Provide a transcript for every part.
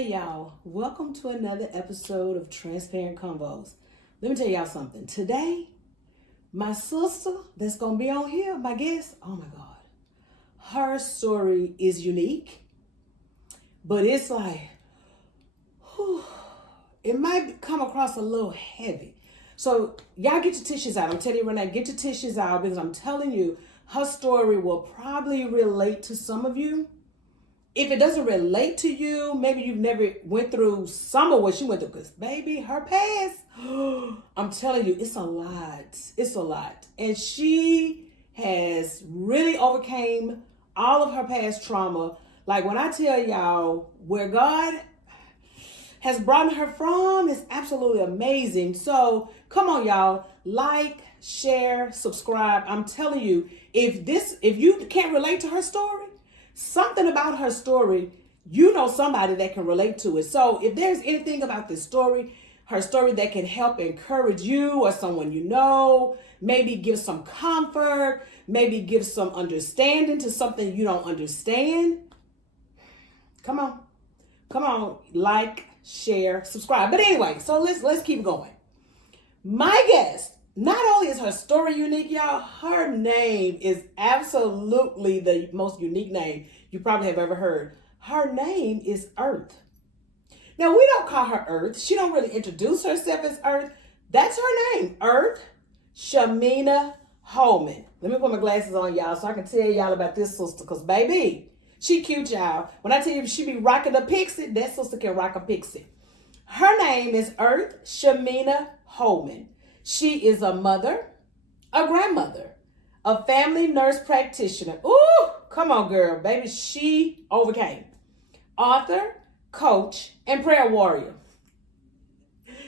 Hey y'all, welcome to another episode of Transparent Convos. Let me tell y'all something. Today, my sister that's going to be on here, my guest, oh my God, her story is unique, but it's like, whew, it might come across a little heavy. So y'all get your tissues out. I'm telling you right now, get your tissues out because I'm telling you, her story will probably relate to some of you. If it doesn't relate to you, maybe you've never went through some of what she went through. Because, baby, her past, I'm telling you, it's a lot. It's a lot. And she has really overcame all of her past trauma. Like, when I tell y'all where God has brought her from, it's absolutely amazing. So, come on, y'all. Like, share, subscribe. I'm telling you, if you can't relate to her story, something about her story, you know somebody that can relate to it. So if there's anything about this story, her story that can help encourage you or someone you know, maybe give some comfort, maybe give some understanding to something you don't understand, come on, like, share, subscribe. But anyway, so let's keep going. My guest, not only is her story unique, y'all, her name is absolutely the most unique name you probably have ever heard. Her name is Earth. Now, we don't call her Earth. She don't really introduce herself as Earth. That's her name, Earth Shamina Holman. Let me put my glasses on, y'all, so I can tell y'all about this sister, because, baby, she cute, y'all. When I tell you she be rocking a pixie, that sister can rock a pixie. Her name is Earth Shamina Holman. She is a mother, a grandmother, a family nurse practitioner. Ooh, come on, girl, baby. She overcame. Author, coach, and prayer warrior.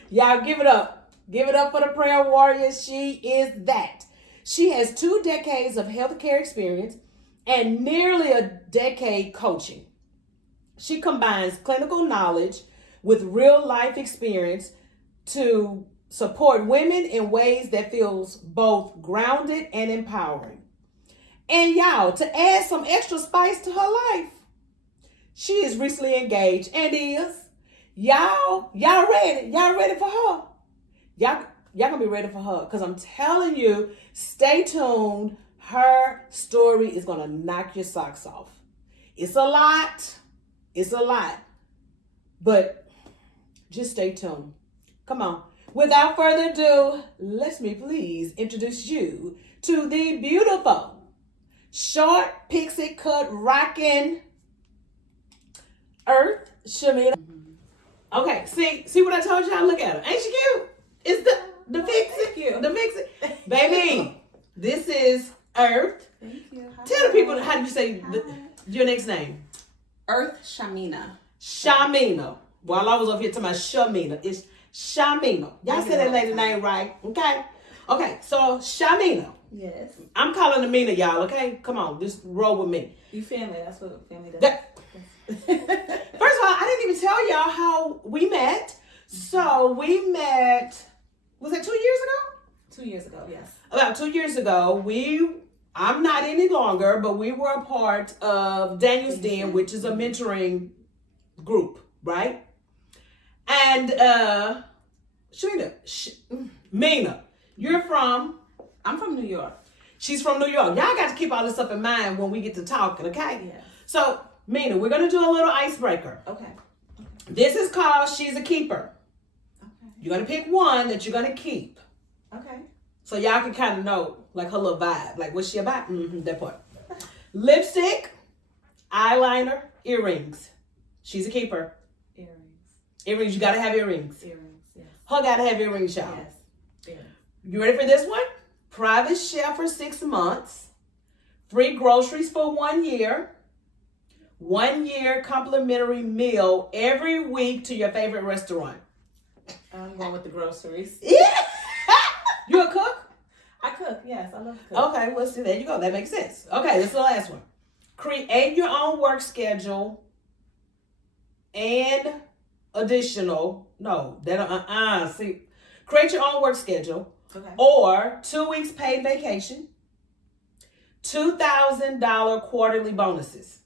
Y'all give it up. Give it up for the prayer warrior. She is that. She has 2 decades of healthcare experience and nearly a decade coaching. She combines clinical knowledge with real life experience to support women in ways that feels both grounded and empowering. And y'all, to add some extra spice to her life, she is recently engaged and is. Y'all ready? Y'all ready for her? Y'all gonna be ready for her, because I'm telling you, stay tuned. Her story is gonna knock your socks off. It's a lot. But just stay tuned. Come on. Without further ado, let me please introduce you to the beautiful, short, pixie cut, rockin' Earth Shamina. Okay, see what I told y'all? Look at her. Ain't she cute? It's the pixie. The pixie. Baby, this is Earth. Thank you. Hi. Tell the people, how do you say your next name? Earth Shamina. Shamina. While I was over here talking about Shamina, it's Shamina. Y'all say that lady name right, okay? Okay, so Shamina. Yes. I'm calling her Mina, y'all, okay? Come on, just roll with me. You family, that's what family does. First of all, I didn't even tell y'all how we met. So we met, was it 2 years ago? 2 years ago, yes. About 2 years ago, I'm not any longer, but we were a part of Daniel's Den, which is a mentoring group, right? And Mina, you're from? I'm from New York. She's from New York. Y'all got to keep all this up in mind when we get to talking, okay? Yes. So, Mina, we're going to do a little icebreaker. Okay. This is called She's a Keeper. Okay. You're going to pick one that you're going to keep. Okay. So y'all can kind of know, like, her little vibe. Like, what's she about? That part. Lipstick, eyeliner, earrings. She's a keeper. Earrings, you gotta have earrings. Earrings, yes. Her gotta have earrings, y'all. Yes. Earrings. You ready for this one? Private chef for 6 months. Free groceries for 1 year. 1 year complimentary meal every week to your favorite restaurant. I'm going with the groceries. Yeah. You a cook? I cook, yes. I love to cook. Okay, well, see, there you go. That makes sense. Okay, this is the last one. Create your own work schedule and create your own work schedule. Okay. Or 2 weeks paid vacation, $2,000 quarterly bonuses.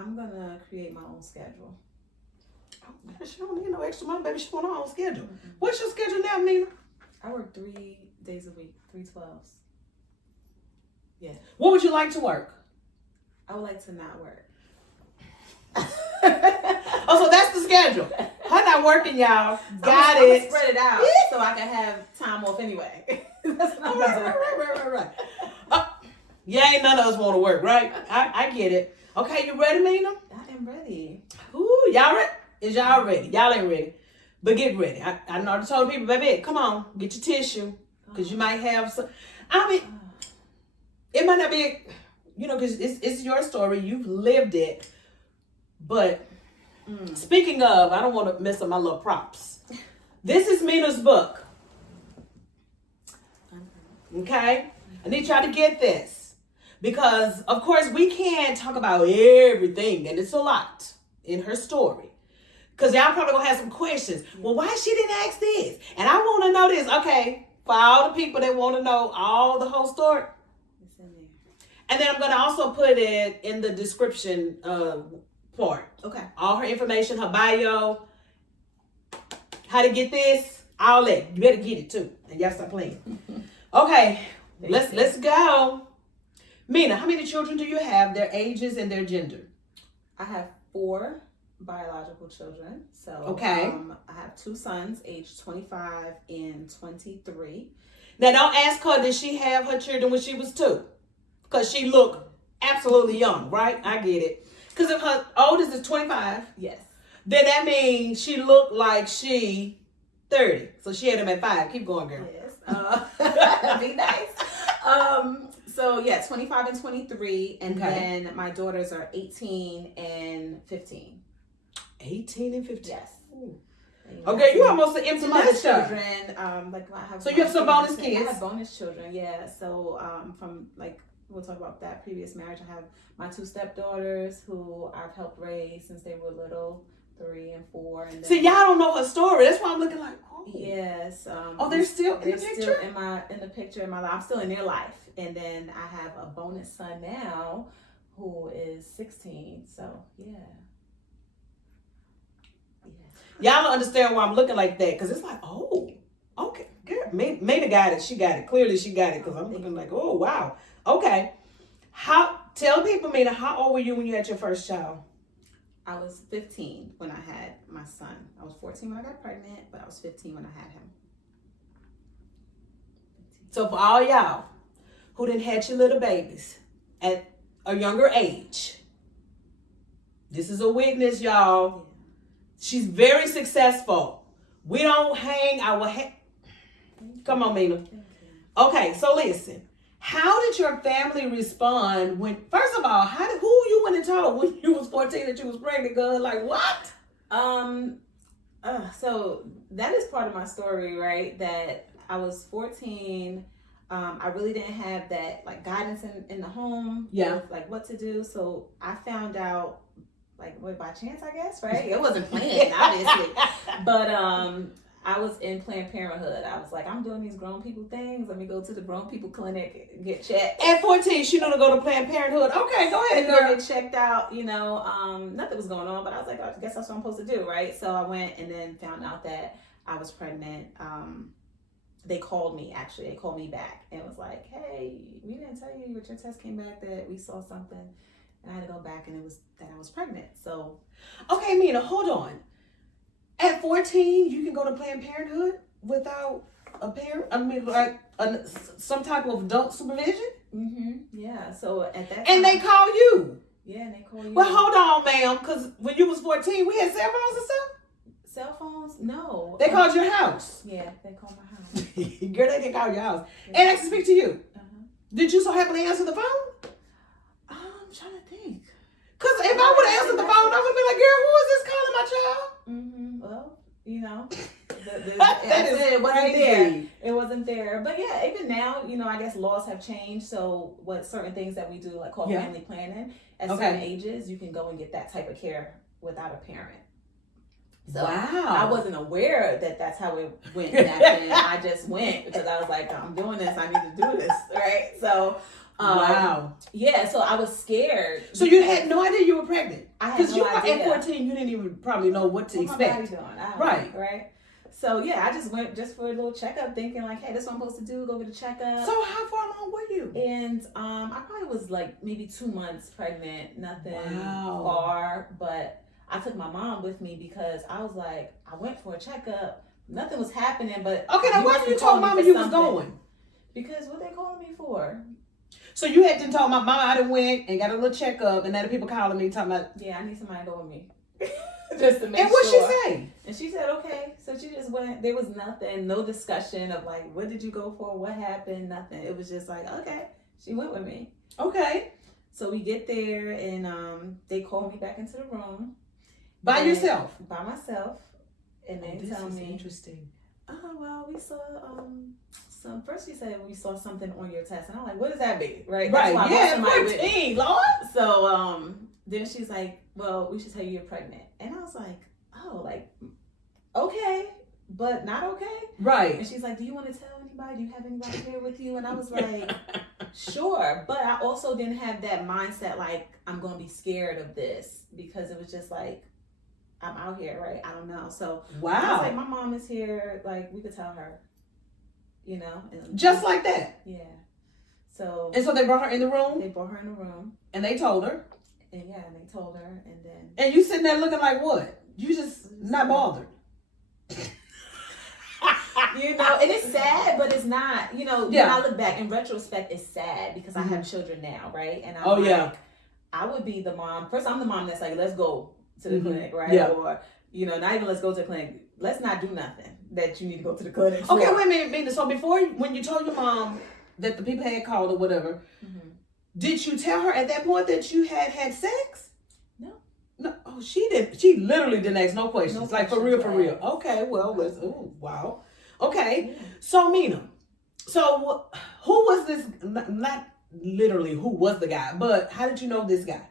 I'm gonna create my own schedule. Oh, she don't need no extra money, baby. She want her own schedule. What's your schedule now, Nina? I work 3 days a week, 3 12s. Yeah. What would you like to work? I would like to not work. Oh, so that's the schedule. Her not working, y'all. Got I'm it. gonna spread it out so I can have time off anyway. That's what I'm gonna do. Right. Yeah, ain't none of us want to work, right? I get it. Okay, you ready, Mina? I am ready. Ooh, y'all ready? Is y'all ready? Y'all ain't ready. But get ready. I already told people, baby, come on, get your tissue. Because you might have some. I mean, it might not be, because it's your story. You've lived it. But speaking of, I don't want to mess up my little props. This is Mina's book. Okay? I need y'all to get this. Because, of course, we can't talk about everything. And it's a lot in her story. Because y'all probably going to have some questions. Well, why she didn't ask this? And I want to know this. Okay, for all the people that want to know all the whole story. It's in there. And then I'm going to also put it in the description part. Okay. All her information, her bio, how to get this, all that. You better get it too. And y'all stop playing. Okay, let's go. Mina, how many children do you have, their ages and their gender? I have 4 biological children. So okay. I have 2 sons, aged 25 and 23. Now don't ask her, did she have her children when she was 2? Because she looked absolutely young, right? I get it. Because if her oldest is 25, yes, then that means she looked like she 30. So she had them at 5. Keep going, girl. Yes. Be nice. So yeah, 25 and 23, and okay. then my daughters are 18 and 15. 18 and 15. Yes. Okay, you almost an empty nester. Children, like I have. So you have some bonus kids. I have bonus children, yeah. So from we'll talk about that previous marriage. I have my 2 stepdaughters who I've helped raise since they were little, 3 and 4. And then, see, y'all don't know her story. That's why I'm looking like, oh. Yes. They're still in the picture. Still in the picture in my life. I'm still in their life, and then I have a bonus son now, who is 16. So yeah. Y'all don't understand why I'm looking like that, because it's like, oh, okay, girl, maybe got it. She got it. Clearly, she got it, because I'm looking like, oh, wow. Okay. Tell people, Mina, how old were you when you had your first child? I was 15 when I had my son. I was 14 when I got pregnant, but I was 15 when I had him. 15. So for all y'all who didn't had your little babies at a younger age, this is a witness, y'all. Yeah. She's very successful. We don't hang our head. Come on, Mina. Okay, so listen. How did your family respond when, first of all, who you went and told when you was 14 that you was pregnant, girl? Like, what? So that is part of my story, right? That I was 14. I really didn't have that like guidance in the home. Yeah. With, like what to do. So I found out by chance, I guess, right? It wasn't planned, obviously. But I was in Planned Parenthood. I was like, I'm doing these grown people things. Let me go to the grown people clinic and get checked. At 14, she knew to go to Planned Parenthood. Okay, go ahead, girl. Get checked out, nothing was going on, but I was like, I guess that's what I'm supposed to do, right? So I went and then found out that I was pregnant. They called me, actually. They called me back and was like, hey, we didn't tell you, but your test came back that we saw something. And I had to go back, and it was that I was pregnant. So, okay, Mina, hold on. At 14, you can go to Planned Parenthood without a parent? I mean, like some type of adult supervision? Mm-hmm. Yeah. So at that time, and they call you? Yeah, and they call you. Well, hold on, ma'am, because when you was 14, we had cell phones and stuff? Cell phones? No. They called your house? Yeah, they called my house. Girl, they didn't call your house. Yeah. And I can speak to you. Uh-huh. Did you so happily answer the phone? I'm trying to think. Because if I would have answered the phone, I would be like, girl, who is this calling my child? Mm-hmm. Well, it wasn't there. It wasn't there. But yeah, even now, I guess laws have changed. So what certain things that we do, like called family planning, at certain ages, you can go and get that type of care without a parent. So wow. I wasn't aware that that's how it went back then. I just went because I was like, I'm doing this. I need to do this, right? So Wow. Yeah, so I was scared. So you had no idea you were pregnant? I had Because no you were idea. at 14, you didn't even probably know what to expect. My body doing? I don't Right. know, right? So yeah, I just went just for a little checkup, thinking like, hey, this is what I'm supposed to do. Go get a checkup. So how far along were you? And I probably was like maybe 2 months pregnant. Nothing far, but I took my mom with me because I was like, I went for a checkup. Nothing was happening, but okay. Now why did you told Mama you was going? Because what they calling me for? So you had to tell my mama I done went and got a little checkup, and now the people calling me talking about. Yeah, I need somebody to go with me. Just to make sure. And what she say? And she said, okay. So she just went. There was nothing, no discussion of like, what did you go for? What happened? Nothing. It was just like, okay. She went with me. Okay. So we get there, and they call me back into the room. By yourself? By myself. And they tell me, interesting. Oh, well, we saw some. First, she said we saw something on your test, and I'm like, what does that mean, right? Right. Yeah. 14, Lord. So then she's like, well, we should tell you you're pregnant, and I was like, oh, like, okay, but not okay, right? And she's like, do you want to tell anybody? Do you have anybody here with you? And I was like, sure, but I also didn't have that mindset like I'm gonna be scared of this because it was just like, I'm out here, right? I don't know. So wow. I was like, my mom is here. Like, we could tell her, you know. And just like that. Yeah. So. And so they brought her in the room. They brought her in the room. And they told her. And yeah, and they told her, and then. And you sitting there looking like what? You just not bothered. You know, and it's sad, but it's not. You know, when I look back in retrospect, it's sad because I have children now, right? And I'm like, I would be the mom. First, I'm the mom that's like, let's go to the clinic, right? Yeah. Or, you know, not even let's go to the clinic. Let's not do nothing that you need to go to the clinic for. Okay, wait a minute. So before, when you told your mom that the people had called or whatever, did you tell her at that point that you had sex? No. Oh, she did. She literally didn't ask no questions. No like questions, for real. Okay, well, let's. Oh, wow. Okay. Yeah. So Mina, so who was this? Not literally who was the guy, but how did you know this guy?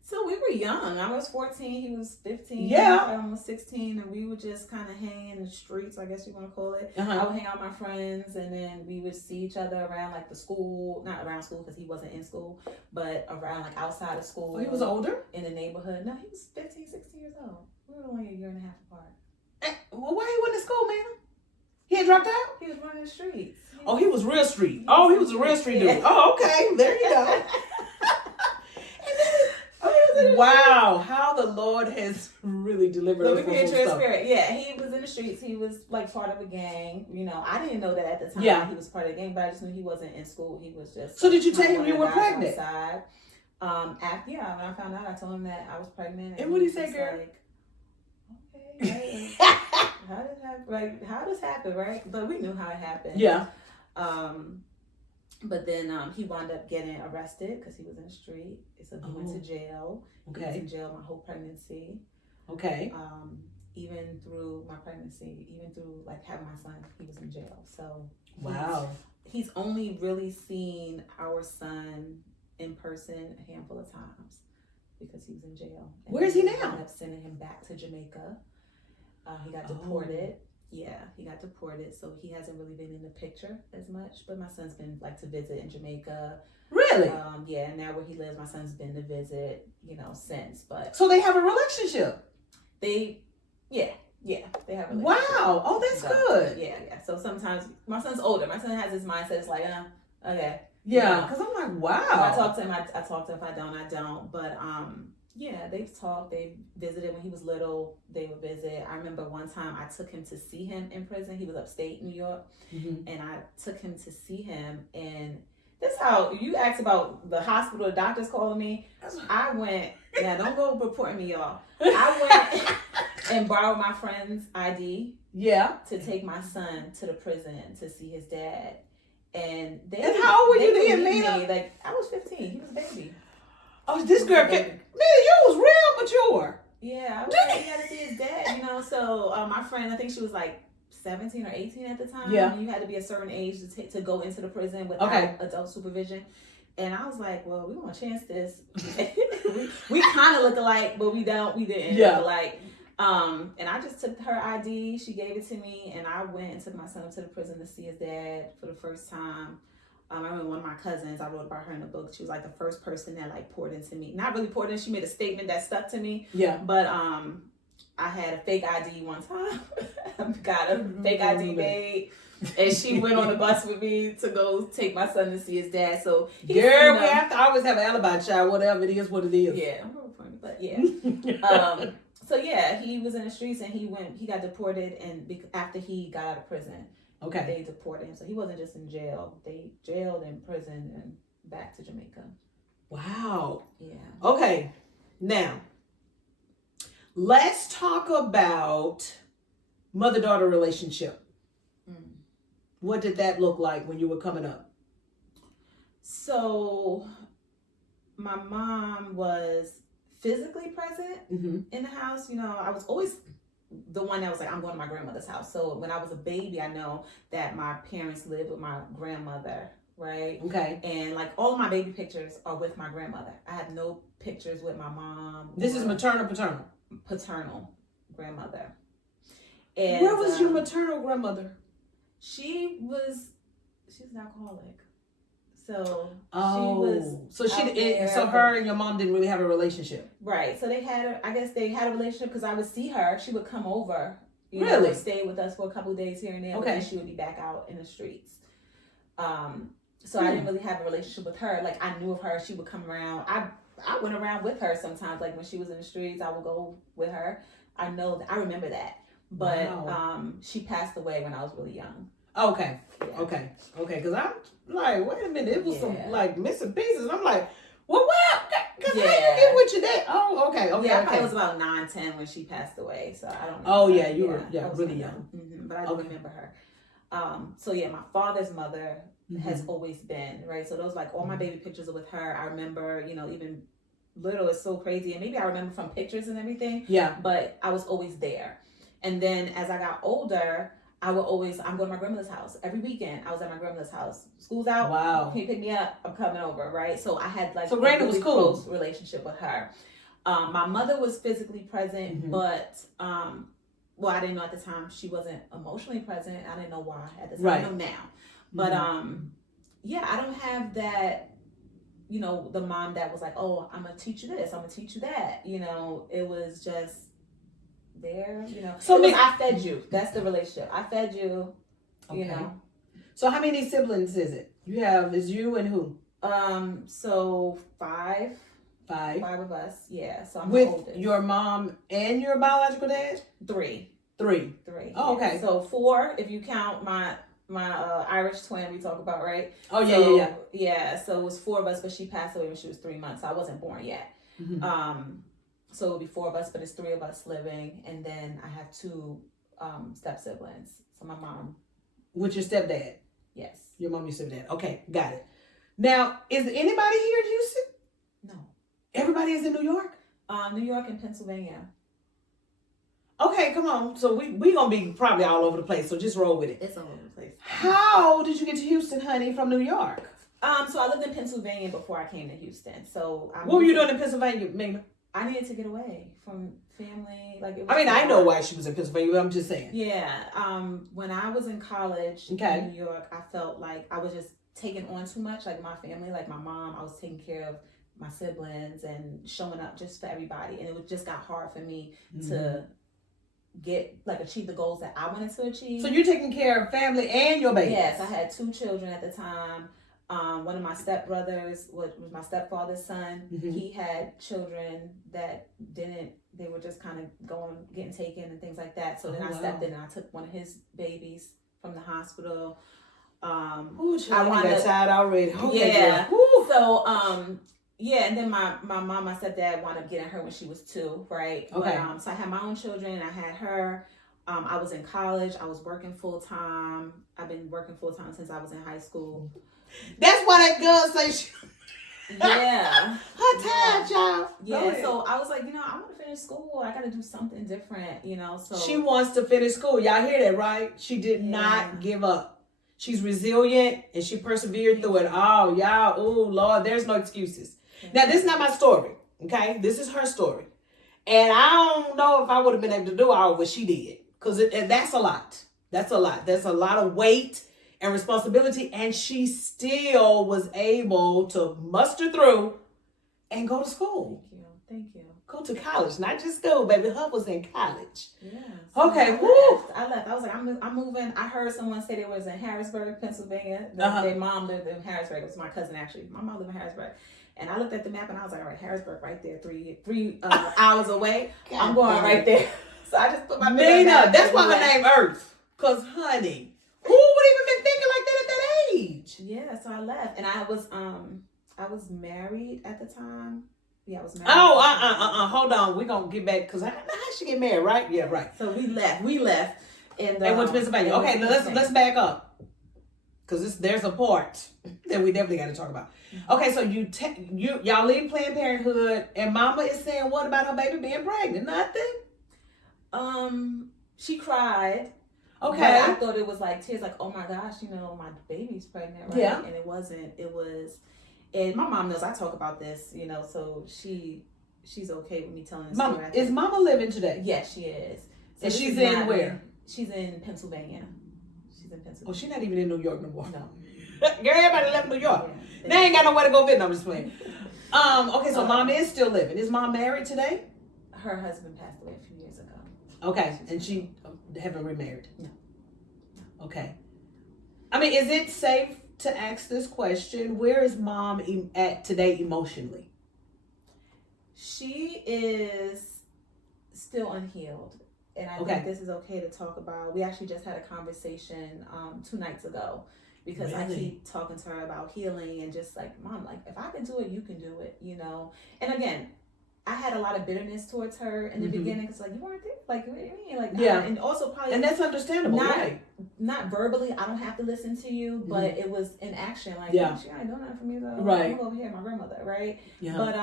So we were young. I was 14. He was 15. Yeah. I was 16, and we would just kind of hang in the streets, I guess you want to call it. I would hang out with my friends, and then we would see each other around like the school, not around school because he wasn't in school, but around like outside of school. Oh, he was older? In the neighborhood. No, he was 15, 16 years old. We were only a year and a half apart. Well, why he wasn't in school, man? He had dropped out? He was running the streets. He was real street. He was a real street dude. Oh, okay. There you go. Wow, how the Lord has really delivered us from some stuff. Yeah, he was in the streets. He was like part of a gang. You know, I didn't know that at the time. He was part of the gang, but I just knew he wasn't in school. He was just. So did you tell him you were pregnant? Outside. After, when I found out, I told him that I was pregnant. And what did he say, girl? Like, okay, how does happen, right? But we knew how it happened. Yeah. But then he wound up getting arrested because he was in the street. So he went to jail. Okay. He was in jail my whole pregnancy. Okay. Even through my pregnancy, even through like having my son, he was in jail. So wow. He's only really seen our son in person a handful of times because he was in jail. And where is he now? We ended up sending him back to Jamaica. He got deported. Yeah, he got deported, so he hasn't really been in the picture as much. But my son's been like to visit in Jamaica. Really? Yeah, and now where he lives, my son's been to visit, since. But so they have a relationship. They have a relationship. Wow. Oh, that's good. Yeah. So sometimes my son's older. My son has his mindset. It's like, okay. Yeah, because I'm like, wow. If I talk to him, I talk to him. If I don't, I don't. But yeah, they've talked. They've visited when he was little. They would visit. I remember one time I took him to see him in prison. He was upstate New York, and I took him to see him. And this is how you asked about the hospital. The doctors calling me. I went. Yeah, don't go reporting me, y'all. I went and borrowed my friend's ID. Yeah, to take my son to the prison to see his dad. And how old were you then, Mina? Like I was 15. He was a baby. Oh, this girl, man, you was real mature. Yeah, he had to see his dad, So my friend, I think she was like 17 or 18 at the time. Yeah. You had to be a certain age to go into the prison without adult supervision. And I was like, well, we want to chance this. we kind of look alike, but we didn't look alike. And I just took her ID. She gave it to me, and I went and took my son up to the prison to see his dad for the first time. I remember one of my cousins, I wrote about her in the book. She was like the first person that like poured into me. Not really poured in. She made a statement that stuck to me. Yeah. But I had a fake ID one time. Got a fake ID made. And she went on the bus with me to go take my son to see his dad. So girl, we have to always have an alibi, child. Whatever it is, what it is. Yeah, I'm really funny, but yeah. So yeah, he was in the streets and he got deported, and after he got out of prison, okay, they deported him. So he wasn't just in jail; they jailed in prison and back to Jamaica. Wow. Yeah. Okay, now let's talk about mother-daughter relationship. What did that look like when you were coming up? So, my mom was physically present in the house. You know, I was always the one that was like, I'm going to my grandmother's house. So, when I was a baby, I know that my parents lived with my grandmother, right? Okay. And like all of my baby pictures are with my grandmother. I have no pictures with my mom. This is maternal, paternal? Paternal grandmother. And where was your maternal grandmother? She was an alcoholic. So her and your mom didn't really have a relationship. Right. So they had they had a relationship because I would see her. She would come over, really, stay with us for a couple of days here and there. Okay. But then she would be back out in the streets. So I didn't really have a relationship with her. Like I knew of her. She would come around. I went around with her sometimes. Like when she was in the streets, I would go with her. I remember that. But she passed away when I was really young. Okay. Yeah. Okay. Because I'm like, wait a minute, it was some like missing pieces. I'm like, well, because how you get with your dad? Oh, okay. Yeah, I probably was about 9, 10 when she passed away, so I don't know. Oh yeah, you were really young. But I do remember her. So yeah, my father's mother has always been, right? So those like all my baby pictures are with her. I remember, even little is so crazy, and maybe I remember from pictures and everything. Yeah. But I was always there. And then as I got older, I'm going to my grandmother's house. Every weekend, I was at my grandmother's house. School's out. Wow. Can you pick me up? I'm coming over, right? So I had like a really close relationship with her. My mother was physically present, but, I didn't know at the time she wasn't emotionally present. I didn't know why at the time. Right. I know now. But, I don't have that, the mom that was like, oh, I'm going to teach you this. I'm going to teach you that. It was just there, So I fed you. That's the relationship. I fed you, So how many siblings is it? Is you and who? So five. Five of us. Yeah. So I'm with the oldest. Your mom and your biological dad? Three. Oh, okay. Yeah. So 4 if you count my Irish twin we talk about, right? Oh yeah. Yeah. So it was 4 of us, but she passed away when she was 3 months. So I wasn't born yet. So it'll be 4 of us, but it's 3 of us living, and then I have 2 step siblings. So my mom. With your stepdad? Yes. Your mom, your stepdad. Okay, got it. Now, is anybody here in Houston? No. Everybody is in New York? New York and Pennsylvania. Okay, come on. So we gonna be probably all over the place. So just roll with it. It's all over the place. How did you get to Houston, honey, from New York? So I lived in Pennsylvania before I came to Houston. So what were you doing in Pennsylvania, Mingna? I needed to get away from family. I know why she was in Pennsylvania, but I'm just saying. Yeah. When I was in college in New York, I felt like I was just taking on too much. Like my family, like my mom, I was taking care of my siblings and showing up just for everybody. And it just got hard for me to achieve the goals that I wanted to achieve. So you're taking care of family and your babies? Yes, I had 2 children at the time. One of my stepbrothers was my stepfather's son. He had children that they were just kind of getting taken and things like that. So then I stepped in and I took one of his babies from the hospital. I got tired already. Okay, yeah. So, and then my mom, my stepdad wound up getting her when she was 2, right? Okay. But, so I had my own children. I had her. I was in college. I was working full time. I've been working full time since I was in high school. That's why that girl say she... Yeah. Her tired, y'all. Yeah, so I was like, I want to finish school. I got to do something different, so... She wants to finish school. Y'all hear that, right? She did not give up. She's resilient, and she persevered through it all. Y'all, oh, Lord, there's no excuses. Now, this is not my story, okay? This is her story. And I don't know if I would have been able to do all what she did, because that's a lot. That's a lot. That's a lot of weight. and responsibility, and she still was able to muster through and go to school. Thank you. Go to college, not just school, baby. Her was in college. Yeah. Okay. I left. I was like, I'm moving. I heard someone say they was in Harrisburg, Pennsylvania. Their mom lived in Harrisburg. It was my cousin, actually. My mom lived in Harrisburg. And I looked at the map and I was like, all right, Harrisburg right there, three hours away. I'm going right there. So I just put my Nina, that's why her name Earth. Because, honey, who would even been thinking like that at that age? Yeah, so I left. And I was married at the time. Yeah, I was married. Hold on. We're going to get back, because how she get married, right? Yeah, right. So we left. And went to Pennsylvania. Okay, let's back up. Because there's a part that we definitely got to talk about. Okay, so y'all leave Planned Parenthood, and Mama is saying what about her baby being pregnant? Nothing? She cried. Okay. But I thought it was like tears, like, oh my gosh, my baby's pregnant, right? Yeah. And it wasn't. It was. And my mom knows I talk about this, so she's okay with me telling this Mama, story. is Mama living today? Yes, she is. So and she's in where? She's in Pennsylvania. She's in Pennsylvania. Oh, she's not even in New York no more. No. Girl, everybody left New York. Yeah, they ain't got nowhere to go visit. I'm just playing. Okay, so Mom is still living. Is Mom married today? Her husband passed away a few years ago. Okay, and she haven't remarried? No. Okay. I mean, is it safe to ask this question? Where is Mom at today emotionally? She is still unhealed. And I think this is okay to talk about. We actually just had a conversation 2 nights ago because I keep talking to her about healing and just like, Mom, like, if I can do it, you can do it, And again, I had a lot of bitterness towards her in the beginning because like, you weren't there. Like, what do you mean? Like, yeah. And also probably. And that's understandable, right? Not verbally, I don't have to listen to you, but it was in action. Like, she ain't doing nothing for me though. Right. I'm over here, my grandmother, right? Yeah. But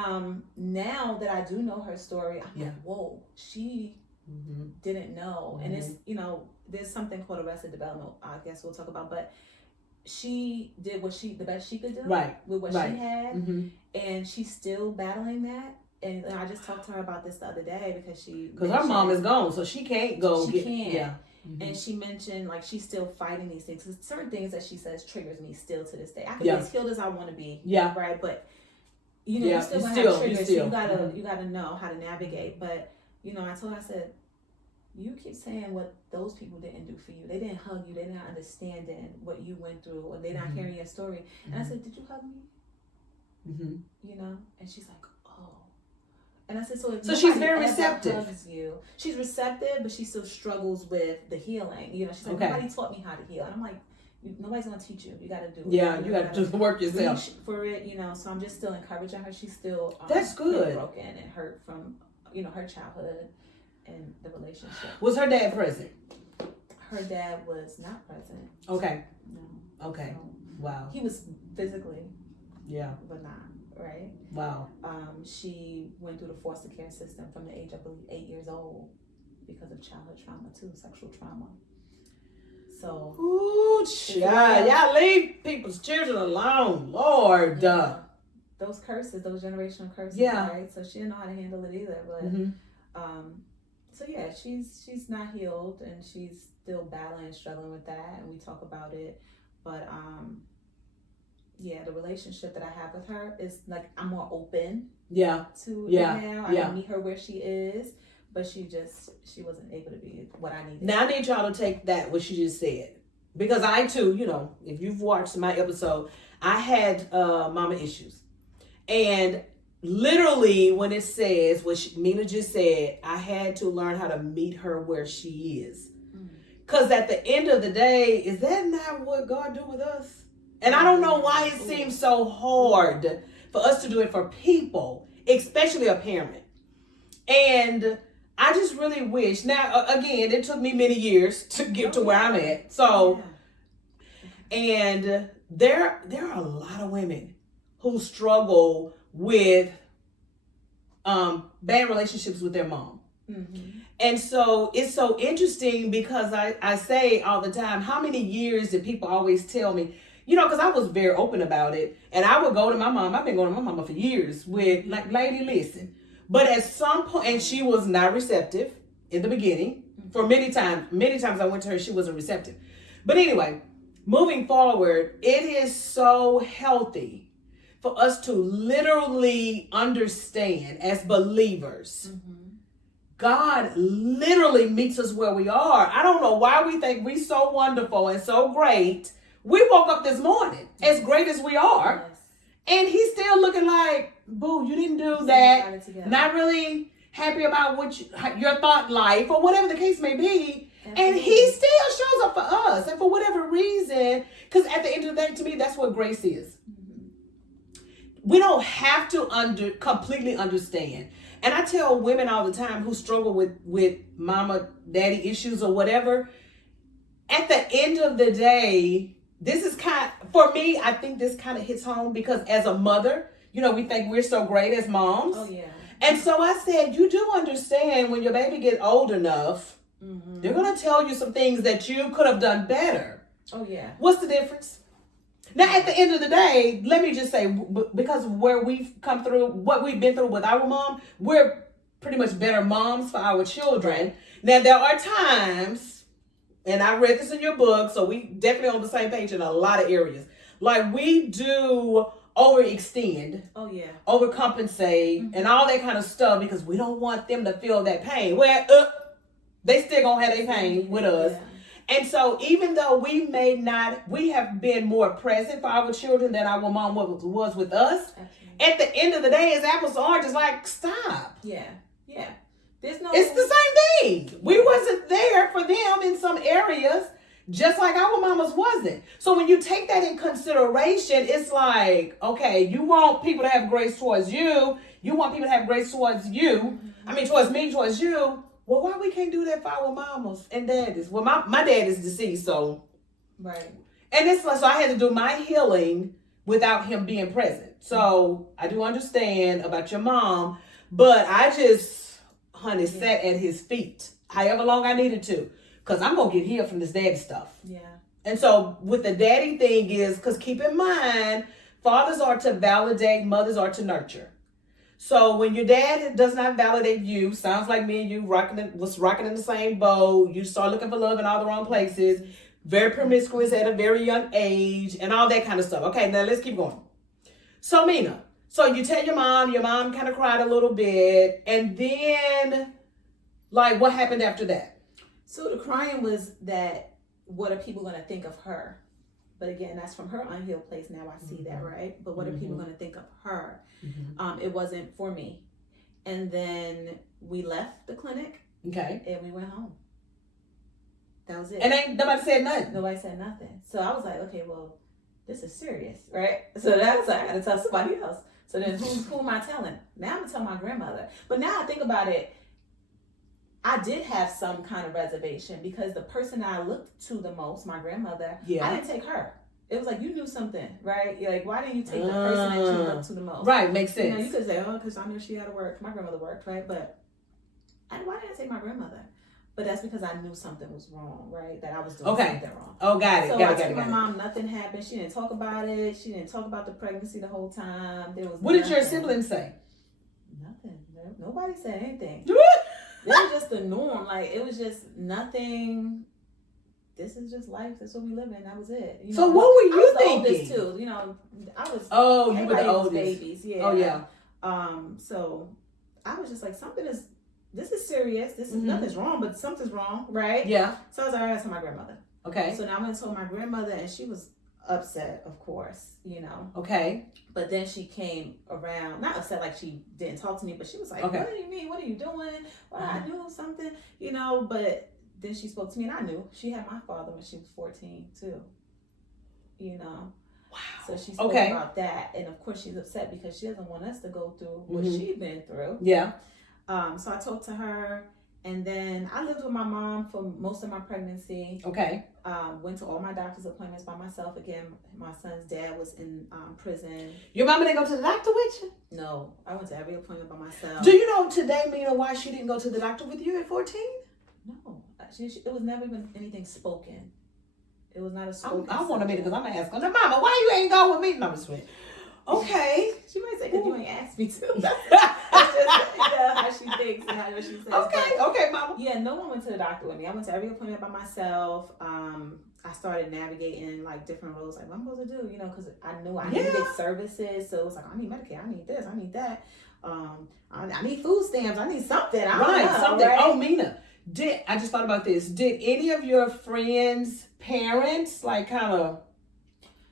now that I do know her story, I'm like, whoa, she didn't know. And it's, there's something called arrested development, I guess we'll talk about, but she did the best she could do with what she had, and she's still battling that. And I just talked to her about this the other day because her mom is gone, so she can't go. She can't. Yeah. And she mentioned like she's still fighting these things. There's certain things that she says triggers me still to this day. I can be as healed as I want to be. Yeah. Right. But you still gonna have triggers. You gotta know how to navigate. But I told her, I said, you keep saying what those people didn't do for you. They didn't hug you. They're not understanding what you went through, or they're not hearing your story. And I said, did you hug me? And she's like, oh. And I said, so she's very receptive. Hugs you, she's receptive, but she still struggles with the healing. She's like, nobody taught me how to heal. And I'm like, nobody's gonna teach you. You got to do it. Yeah, you got to do the work yourself for it. So I'm just still encouraging her. She's still that's good. Broken and hurt from her childhood and the relationship. Was her dad present? Her dad was not present. Okay. No. Okay. So, wow. He was physically. Yeah. But not. Right. Wow. She went through the foster care system from the age of 8 years old because of childhood trauma too, sexual trauma. So. Ooh, child, y'all leave people's children alone, Lord. Yeah. Those curses, those generational curses. Yeah. Right. So she didn't know how to handle it either, but. So yeah, she's not healed and she's still battling and struggling with that, and we talk about it, but the relationship that I have with her is like I'm more open to it now. I can meet her where she is, but she wasn't able to be what I needed. Now I need y'all to take that what she just said, because I too, if you've watched my episode, I had mama issues, and literally when it says what Mina just said, I had to learn how to meet her where she is, because at the end of the day, is that not what God do with us? And I don't know why it seems so hard for us to do it for people, especially a parent. And I just really wish, now, again, it took me many years to get to where I'm at. So, and there are a lot of women who struggle with bad relationships with their mom. And so it's so interesting because I say all the time, how many years did people always tell me, because I was very open about it. And I would go to my mom. I've been going to my mama for years with like, lady, listen. But at some point, and she was not receptive in the beginning. For many times I went to her, she wasn't receptive. But anyway, moving forward, it is so healthy for us to literally understand as believers. God literally meets us where we are. I don't know why we think we're so wonderful and so great. We woke up this morning as great as we are. Yes. And he's still looking like, boo, you didn't do that. Not really happy about your thought life or whatever the case may be. Absolutely. And he still shows up for us. And for whatever reason, because at the end of the day, to me, that's what grace is. We don't have to completely understand. And I tell women all the time who struggle with mama, daddy issues or whatever, at the end of the day, this is for me, I think this kind of hits home because as a mother, we think we're so great as moms. Oh, yeah. And so I said, you do understand when your baby gets old enough, they're going to tell you some things that you could have done better. Oh, yeah. What's the difference? Now, at the end of the day, let me just say, because where we've come through, what we've been through with our mom, we're pretty much better moms for our children. Now, there are times, and I read this in your book, so we definitely on the same page in a lot of areas. Like, we do overextend, overcompensate, and all that kind of stuff because we don't want them to feel that pain. Well, they still gonna have their pain with us. Yeah. And so even though we have been more present for our children than our mom was with us, absolutely. At the end of the day, it's apples to oranges, like, stop. Yeah. It's the same thing. We wasn't there for them in some areas, just like our mamas wasn't. So when you take that in consideration, it's like, okay, you want people to have grace towards you. You want people to have grace towards you. Towards me, towards you. Well, why we can't do that for our mamas and daddies? Well, my dad is deceased, so. Right. And it's like, so I had to do my healing without him being present. So I do understand about your mom, but I just, honey, sat at his feet however long I needed to. Because I'm going to get healed from this daddy stuff. Yeah. And so with the daddy thing is, because keep in mind, fathers are to validate, mothers are to nurture. So when your dad does not validate you, sounds like me and you was rocking in the same boat. You start looking for love in all the wrong places. Very promiscuous at a very young age and all that kind of stuff. Okay, now let's keep going. So Mina, so you tell your mom kind of cried a little bit. And then, like, what happened after that? So the crying was that, what are people going to think of her? But again, that's from her unhealed place. Now I see that, right? But what are people going to think of her? It wasn't for me. And then we left the clinic. Okay. And we went home. That was it. And ain't nobody said nothing. Nobody said nothing. So I was like, okay, well, this is serious, right? So that's like, I got to tell somebody else. So then who am I telling? Now I'm going to tell my grandmother. But now I think about it, I did have some kind of reservation because the person I looked to the most, my grandmother, I didn't take her. It was like, you knew something, right? You're like, why didn't you take the person that you looked to the most? Right, makes sense. You could say, because I knew she had to work. My grandmother worked, right? But why didn't I take my grandmother? But that's because I knew something was wrong, right? That I was doing something wrong. Oh, got it. So I told my mom nothing happened. She didn't talk about it. She didn't talk about the pregnancy the whole time. There was What did your siblings say? Nothing. Nobody said anything. It was just the norm. Like, it was just nothing. This is just life. That's what we live in. That was it. So what were you thinking? I was the oldest too. I was. Oh, you were the oldest. Babies. Yeah. Oh yeah. So I was just like, this is serious. This is nothing's wrong, but something's wrong, right? Yeah. So I was like, I gotta tell my grandmother. Okay. So now I went and told my grandmother, and she was upset, of course, Okay. But then she came around, not upset like she didn't talk to me, but she was like, What do you mean? What are you doing? Well, I knew something, but then she spoke to me and I knew she had my father when she was 14 too, Wow. So she spoke about that. And of course she's upset because she doesn't want us to go through what she's been through. Yeah. So I talked to her. And then I lived with my mom for most of my pregnancy. Okay. Went to all my doctor's appointments by myself. Again, my son's dad was in prison. Your mama didn't go to the doctor with you? No, I went to every appointment by myself. Do you know today, Mina, why she didn't go to the doctor with you at 14? No, it was never even anything spoken. It was not a spoken. I want to meet it because I'm going to ask her, Mama, why you ain't go with me? No, I'm sweet. Okay. She might say, because you ain't asked me to. That's just how she thinks and how she says. Okay, Mama. Yeah, no one went to the doctor with me. I went to every appointment by myself. I started navigating like different roles, like what I'm supposed to do, because I knew I needed services. So it was like, I need Medicaid, I need this, I need that. I need food stamps, I need something. I don't know, something. right? Oh, Mina, I just thought about this. Did any of your friends' parents like kind of?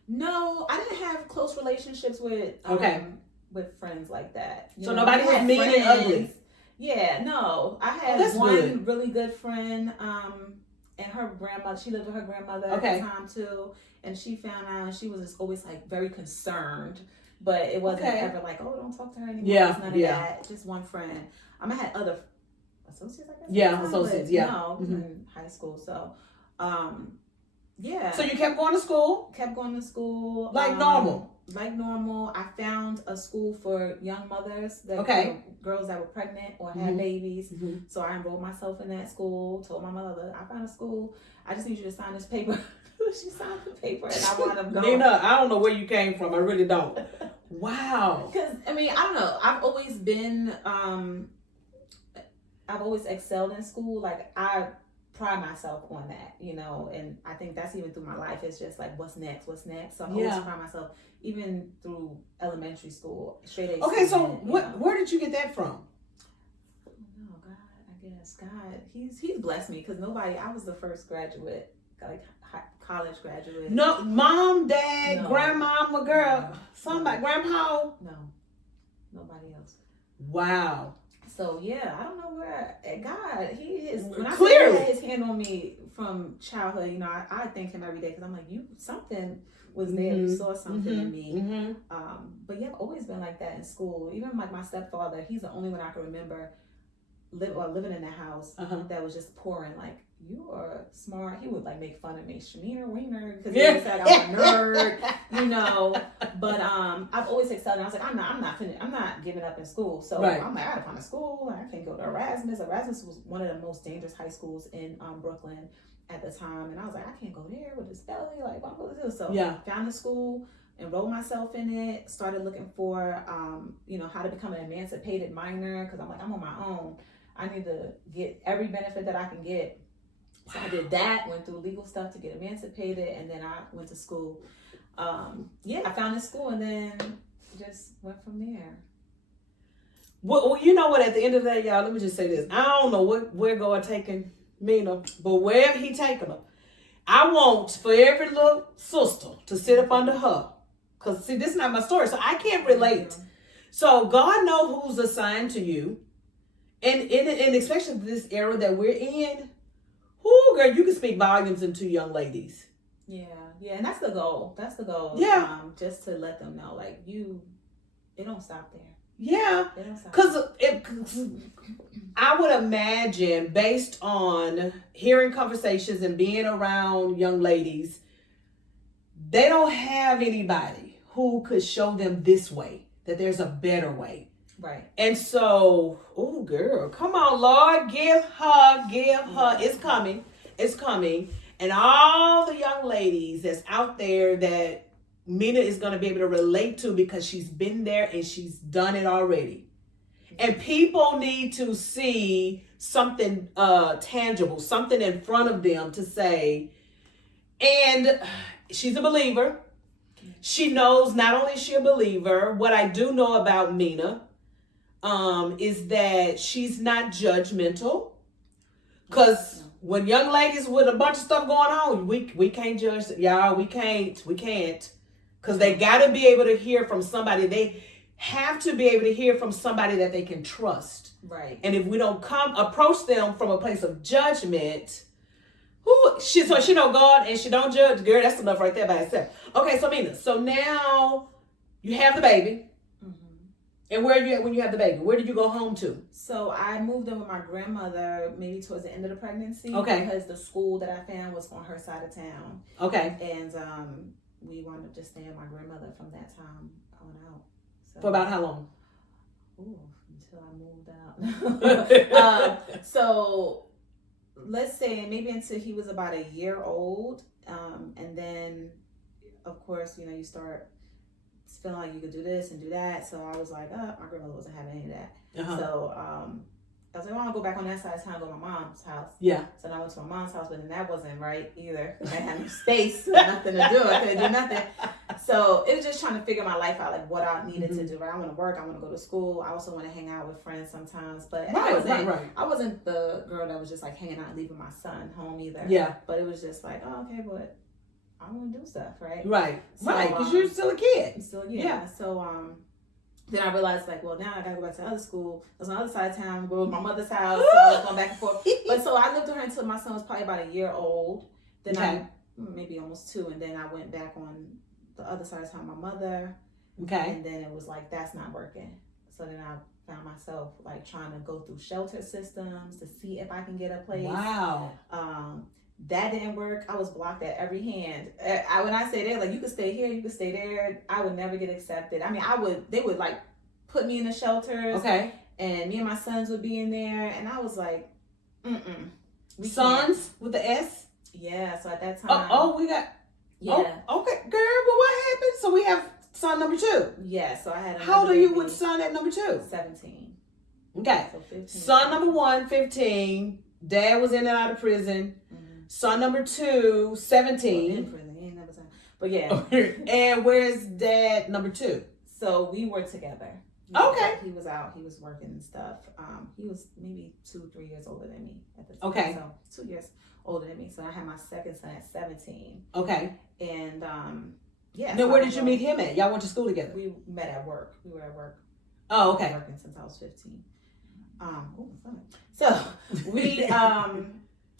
No, I didn't have close relationships with friends like that. So nobody was mean and ugly. Yeah, no. I had one really good friend, and her grandmother, she lived with her grandmother at the time too, and she found out, and she was just always like very concerned, but it wasn't ever like, oh, don't talk to her anymore. Yeah, none of that. Just one friend. I had other associates, I guess. Yeah, associates. Yeah. No, in high school. So, yeah. So you kept going to school? Kept going to school. Like normal? Like normal. I found a school for young mothers, girls that were pregnant or had babies. So I enrolled myself in that school, told my mother, I found a school. I just need you to sign this paper. She signed the paper and I wound up going. Nina, I don't know where you came from. I really don't. Wow. Because, I don't know. I've always been, I've always excelled in school. Like, I pride myself on that, and I think that's even through my life. It's just like, what's next? So I always pride myself, even through elementary school, straight A. Okay, so where did you get that from? Oh God, I guess God, he's blessed me, because I was the first graduate, like college graduate. No, mom, dad, grandmama, girl, somebody, grandpa. No, nobody else. Wow. So yeah, I don't know where God, he is. When I Clearly. say he had his hand on me from childhood, I thank him every day, because I'm like, something was there. You saw something in me. But yeah, I've always been like that in school. Even like my stepfather, he's the only one I can remember living in the house that was just pouring like, you are smart. He would like make fun of me, Shamina Wiener, because he said I was a nerd, But I've always excelled. And I was like, I'm not giving up in school. So I'm like, I gotta find a school. I can't go to Erasmus. Erasmus was one of the most dangerous high schools in Brooklyn at the time, and I was like, I can't go there with this belly. Like, what am I supposed to do? So found a school, enrolled myself in it. Started looking for how to become an emancipated minor, because I'm like, I'm on my own. I need to get every benefit that I can get. So I did that, went through legal stuff to get emancipated, and then I went to school. I found this school and then just went from there. Well, you know what? At the end of the day, y'all, let me just say this. I don't know where God taking Mina, but wherever he taking her, I want for every little sister to sit up under her. Because, see, this is not my story, so I can't relate. So God knows who's assigned to you. And especially this era that we're in, girl, you can speak volumes into young ladies. Yeah, and that's the goal. Yeah. Just to let them know, like, it don't stop there. Yeah. Because I would imagine, based on hearing conversations and being around young ladies, they don't have anybody who could show them this way, that there's a better way. Right. And so, girl, come on, Lord, give her. It's coming. And all the young ladies that's out there that Mina is going to be able to relate to, because she's been there and she's done it already. And people need to see something tangible, something in front of them to say, and she's a believer. She knows not only is she a believer, what I do know about Mina is that she's not judgmental. Because when young ladies with a bunch of stuff going on, we can't judge, y'all. We can't. Because they got to be able to hear from somebody. They have to be able to hear from somebody that they can trust. Right. And if we don't approach them from a place of judgment, she know God and she don't judge, girl, that's enough right there by itself. Okay, so Mina, so now you have the baby. And where are you at when you have the baby? Where did you go home to? So I moved in with my grandmother maybe towards the end of the pregnancy. Okay. Because the school that I found was on her side of town. Okay. And we wound up just staying with my grandmother from that time on out. So, for about how long? Until I moved out. So let's say maybe until he was about a year old. And then, of course, you start feeling like you could do this and do that. So I was like, my grandmother wasn't having any of that. So I was like, well, I'll go back on that side of town, go to my mom's house. Yeah. So then I went to my mom's house, but then that wasn't right either. I had no space, nothing to do. I couldn't do nothing. So it was just trying to figure my life out, like what I needed to do. Right? I want to work. I want to go to school. I also want to hang out with friends sometimes. But I wasn't the girl that was just like hanging out and leaving my son home either. Yeah. But it was just like, oh, okay, but I want to do stuff, right? Right. So, right. Because you're still a kid. Still, yeah. So, then I realized, like, well, now I gotta go back to the other school. It was on the other side of town, go to my mother's house. So I was going back and forth. But so I lived with her until my son was probably about a year old. Then I, maybe almost 2, and then I went back on the other side of town, my mother. Okay. And then it was like, that's not working. So then I found myself like trying to go through shelter systems to see if I can get a place. Wow. That didn't work. I was blocked at every hand. When I say that, like, you could stay here, you could stay there, I would never get accepted. I mean, they would like put me in the shelters. Okay. And me and my sons would be in there, and I was like, Sons with the S? Yeah. So at that time. We got. Yeah. Oh, okay, girl. But what happened? So we have son number 2. Yeah. So I had. How old are you with son at number 2? 17. Okay. So 15. Son number 1, 15. Dad was in and out of prison. Son number 2, 17. Well, in prison, he ain't never done. But yeah. And where's dad number 2? So we were together. He was out. He was working and stuff. He was maybe 2-3 years older than me at the time. Okay. So 2 years older than me. So I had my second son at 17. Okay. And yeah. Now, where did you meet him at? Y'all went to school together? We met at work. We were at work. Oh, okay. I was working since I was 15. So we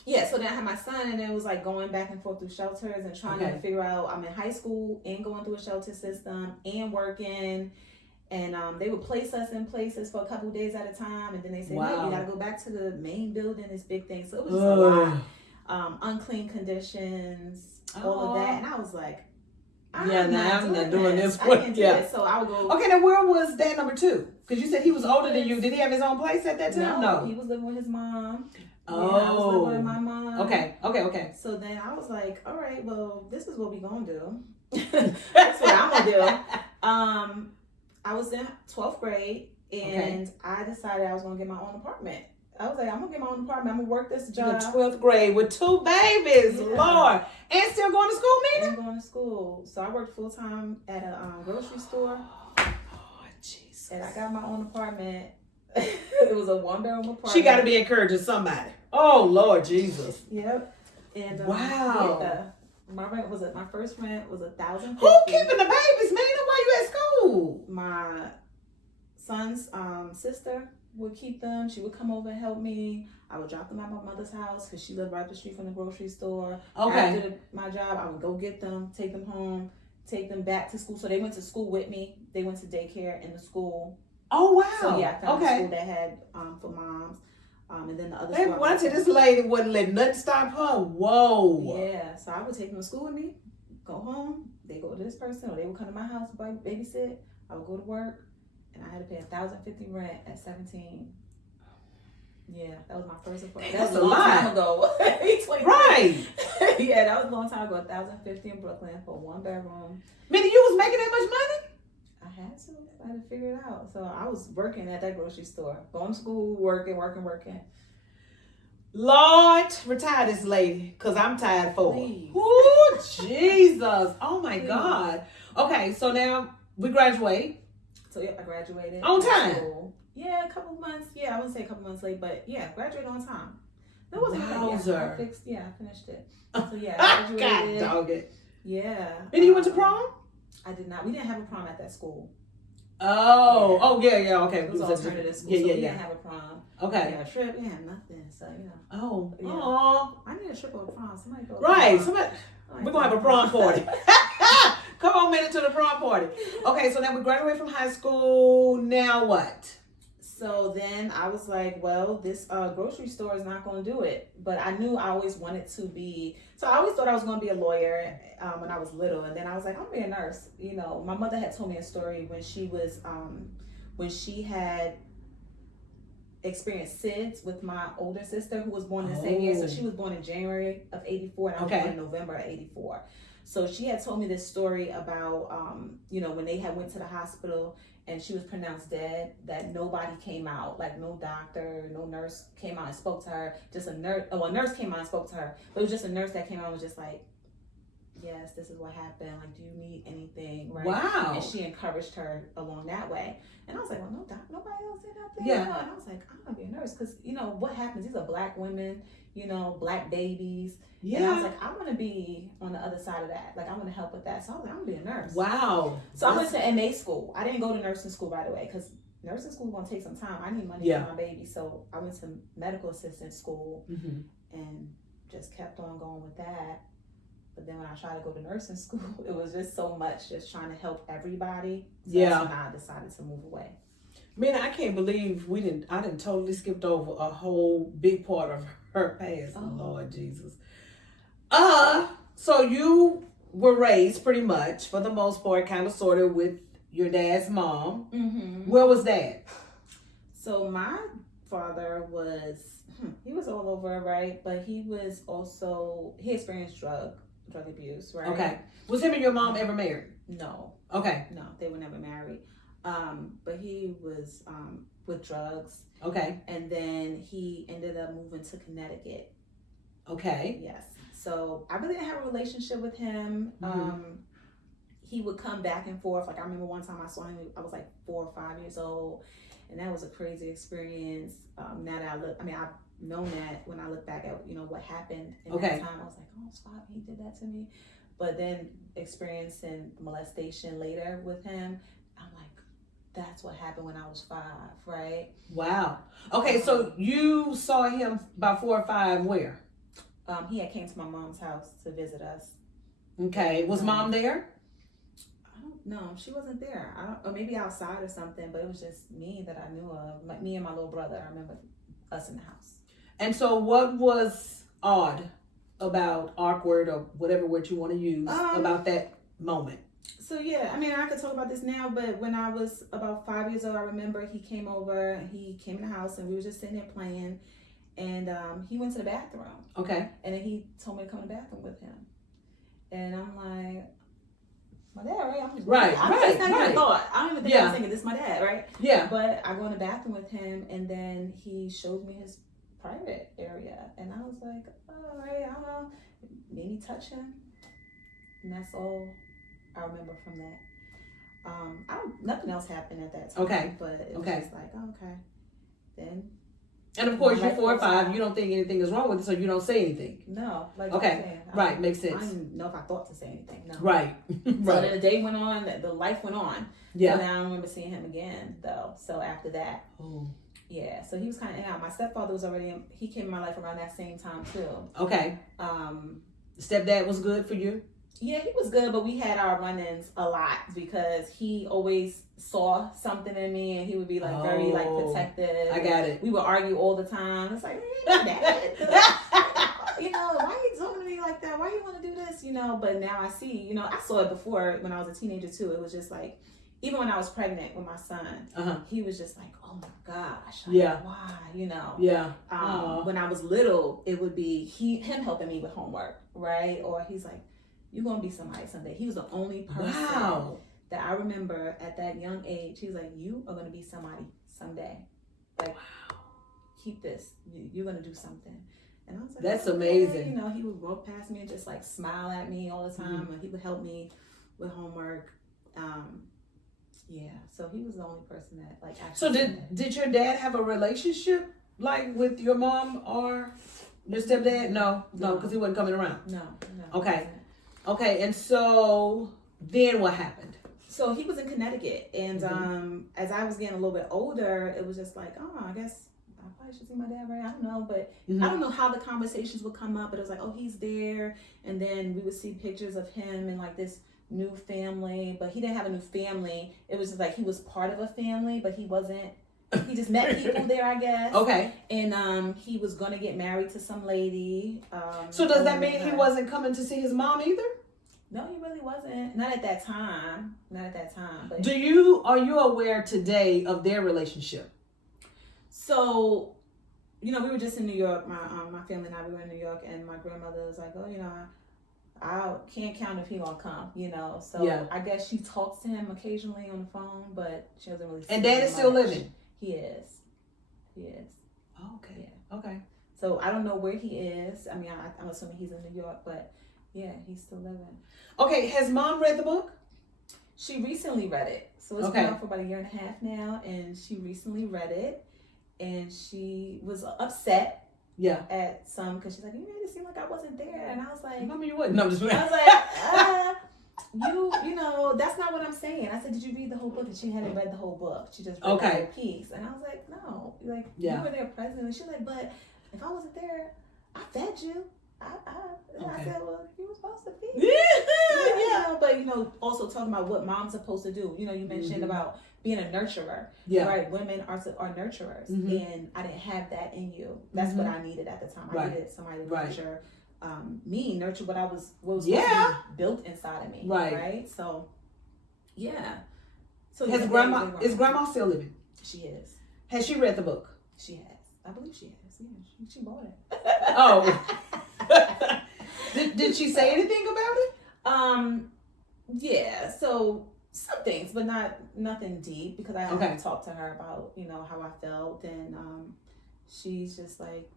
yeah, so then I had my son, and it was like going back and forth through shelters and trying to figure out, I'm in high school and going through a shelter system and working. And they would place us in places for a couple of days at a time. And then they said, hey, you got to go back to the main building, this big thing. So it was just a lot. Unclean conditions, all of that. And I was like, I'm not doing this. I can't do this. So I would go. Okay, now where was dad number 2? Because you said he was older than you. Did he have his own place at that time? No, he was living with his mom. Oh. Yeah, I was living with my mom. Okay. So then I was like, all right, well, this is what we gonna do. That's what I'm gonna do. I was in 12th grade, and I decided I was gonna get my own apartment. I was like, I'm gonna get my own apartment. I'm gonna work this job. In 12th grade with 2 babies, Lord, and still going to school, Mina? And going to school. So I worked full time at a grocery store. Oh, Jesus. And I got my own apartment. It was a 1-bedroom apartment. She got to be encouraging somebody. Oh, Lord Jesus. Yep. And wow. My rent was my first rent was $1,050. Who keeping the babies, man? Why you at school? My son's sister would keep them. She would come over and help me. I would drop them at my mother's house because she lived right up the street from the grocery store. Okay. After my job, I would go get them, take them home, take them back to school. So they went to school with me. They went to daycare in the school. Oh, wow. So yeah, I found a school that had for moms. And then the other school. Why this lady wouldn't let nothing stop her? Whoa. Yeah. So I would take them to school with me, go home, they go to this person, or they would come to my house, babysit. I would go to work, and I had to pay $1,050 rent at 17. Yeah, that was my first apartment. That was a long time ago. Right. Yeah, that was a long time ago. $1,050 in Brooklyn for 1 bedroom. Minnie, you was making that much money? I had to. I had to figure it out. So I was working at that grocery store, going to school, working. Lord, retire this lady, because I'm tired for her. Ooh, Jesus. Oh, my God. Okay, so now we graduate. So, yeah, I graduated. On time? Yeah, a couple months. Yeah, I wouldn't say a couple months late, but yeah, graduated on time. That wasn't Wowzer. I finished it. So, yeah, I graduated. God dog it. Yeah. And you went to prom? I did not. We didn't have a prom at that school. Oh, yeah, okay. It was alternative school, so we didn't have a prom. Okay. We didn't have a trip, we didn't have nothing, so, you know. Oh, yeah. I need a trip or a prom. Somebody go. Right, we're going to have a prom party. Come on, minute to the prom party. Okay, so then we graduate from high school. Now what? So then I was like, well, this grocery store is not going to do it. But I knew I always wanted to be. So I always thought I was going to be a lawyer when I was little. And then I was like, I'm going to be a nurse. You know, my mother had told me a story when she was, when she had experienced SIDS with my older sister who was born in the same year. So she was born in January of 84 and I was born in November of 84. So she had told me this story about, when they had went to the hospital and she was pronounced dead, that nobody came out, like no doctor, no nurse came out and spoke to her. Just a nurse, a nurse came out and spoke to her, but it was just a nurse that came out and was just like, yes, this is what happened. Like, do you need anything? Right? Wow. And she encouraged her along that way. And I was like, well, nobody else did nothing. Yeah. And I was like, I'm gonna be a nurse because what happens? These are Black women, Black babies. Yeah. And I was like, I want to be on the other side of that. Like, I want to help with that. So I was like, I'm gonna be a nurse. Wow. So I went to MA school. I didn't go to nursing school right away because nursing school is gonna take some time. I need money for my baby. So I went to medical assistant school and just kept on going with that. But then when I tried to go to nursing school, it was just so much, just trying to help everybody. So that's when I decided to move away. Man, I can't believe I didn't totally skipped over a whole big part of her past. Oh. Lord Jesus. So you were raised pretty much, for the most part, kind of sort of with your dad's mom. Mm-hmm. Where was that? So my father he was all over, right? But he experienced drug abuse, right? Okay. Was him and your mom ever married? No. Okay. No, they were never married. But he was with drugs. Okay. And then he ended up moving to Connecticut. Okay. Yes. So I really didn't have a relationship with him. Mm-hmm. He would come back and forth. Like, I remember one time I saw him, I was like 4 or 5 years old. And that was a crazy experience. Now that I've known that when I look back at, what happened in that time, I was like, oh, stop, he did that to me. But then experiencing molestation later with him, I'm like, that's what happened when I was 5, right? Wow. Okay, so you saw him by 4 or 5 where? He had came to my mom's house to visit us. Okay, was mom there? No, she wasn't there. Or maybe outside or something, but it was just me that I knew of. Me and my little brother. I remember us in the house. And so what was awkward, or whatever word you want to use, about that moment? So yeah, I could talk about this now, but when I was about 5 years old, I remember he came over, he came in the house and we were just sitting there playing, and he went to the bathroom. Okay. And then he told me to come in the bathroom with him. And I'm like, my dad, right? It's not even a thought. I don't even think I was thinking, this is my dad, right? Yeah. But I go in the bathroom with him, and then he showed me his private area, and I was like, all right, I don't know. Made me touch him, and that's all I remember from that. Nothing else happened at that time. Okay. But it was just like, oh, okay. Then. And of course, you're 4 or 5. You don't think anything is wrong with it, so you don't say anything. No, like okay, right, makes sense. I don't even know if I thought to say anything. No, right, So then the day went on, the life went on. Yeah. So then I don't remember seeing him again, though. So after that, yeah. So he was kind of out. My stepfather was he came in my life around that same time too. Okay. Stepdad was good for you? Yeah, he was good, but we had our run-ins a lot because he always saw something in me, and he would be like very like protective. I got it. We would argue all the time. It's like, Dad, why are you talking to me like that? Why you want to do this? But now I see. I saw it before when I was a teenager too. It was just like, even when I was pregnant with my son, he was just like, oh my gosh, like, why? Yeah. When I was little, it would be him helping me with homework, right? Or he's like, you're going to be somebody someday. He was the only person that I remember at that young age. He was like, you are going to be somebody someday. Like, keep this. You're going to do something. And I was like, that's amazing. He would walk past me and just like smile at me all the time. And he would help me with homework. Yeah. So he was the only person that like actually. So did your dad have a relationship like with your mom or your stepdad? No, because he wasn't coming around. No. Okay, and so then what happened? So he was in Connecticut, and as I was getting a little bit older, it was just like, oh, I guess I probably should see my dad, right? I don't know, but I don't know how the conversations would come up, but it was like, oh, he's there, and then we would see pictures of him and like this new family, but he didn't have a new family. It was just like he was part of a family, but he wasn't. He just met people there, I guess. Okay. And he was going to get married to some lady. So does that mean he wasn't coming to see his mom either? No, he really wasn't. Not at that time. But are you aware today of their relationship? So, we were just in New York. My family and I, we were in New York, and my grandmother was like, oh, I can't count if he gonna come, So Yeah. I guess she talks to him occasionally on the phone, but she doesn't really. And Dad is still living. He is. Oh, okay. Yeah. Okay. So I don't know where he is. I mean, I'm assuming he's in New York, but yeah, he's still living. Okay. Has Mom read the book? She recently read it, so it's been out for about a year and a half now, and she recently read it, and she was upset. Yeah. At some, because she's like, you made it seem like I wasn't there, and I was like, no, you wouldn't. No, I'm just I was like, you know, that's not what I'm saying. I said, did you read the whole book? And she hadn't read the whole book. She just read the whole piece, and I was like, no, like you were there present. And she's like, but if I wasn't there, I fed you. I said, well, you were supposed to feed. Yeah. But also talking about what mom's supposed to do. You mentioned about being a nurturer. Yeah. Right. Women are nurturers, and I didn't have that in you. That's what I needed at the time. I needed somebody to nurture nurture what was supposed to be built inside of me. Right. So, yeah. So is Grandma still living? She is. Has she read the book? She has. I believe she has. Yeah, she bought it. Oh. Did she say anything about it? Yeah. So some things, but nothing deep, because I talked to her about how I felt, and she's just like,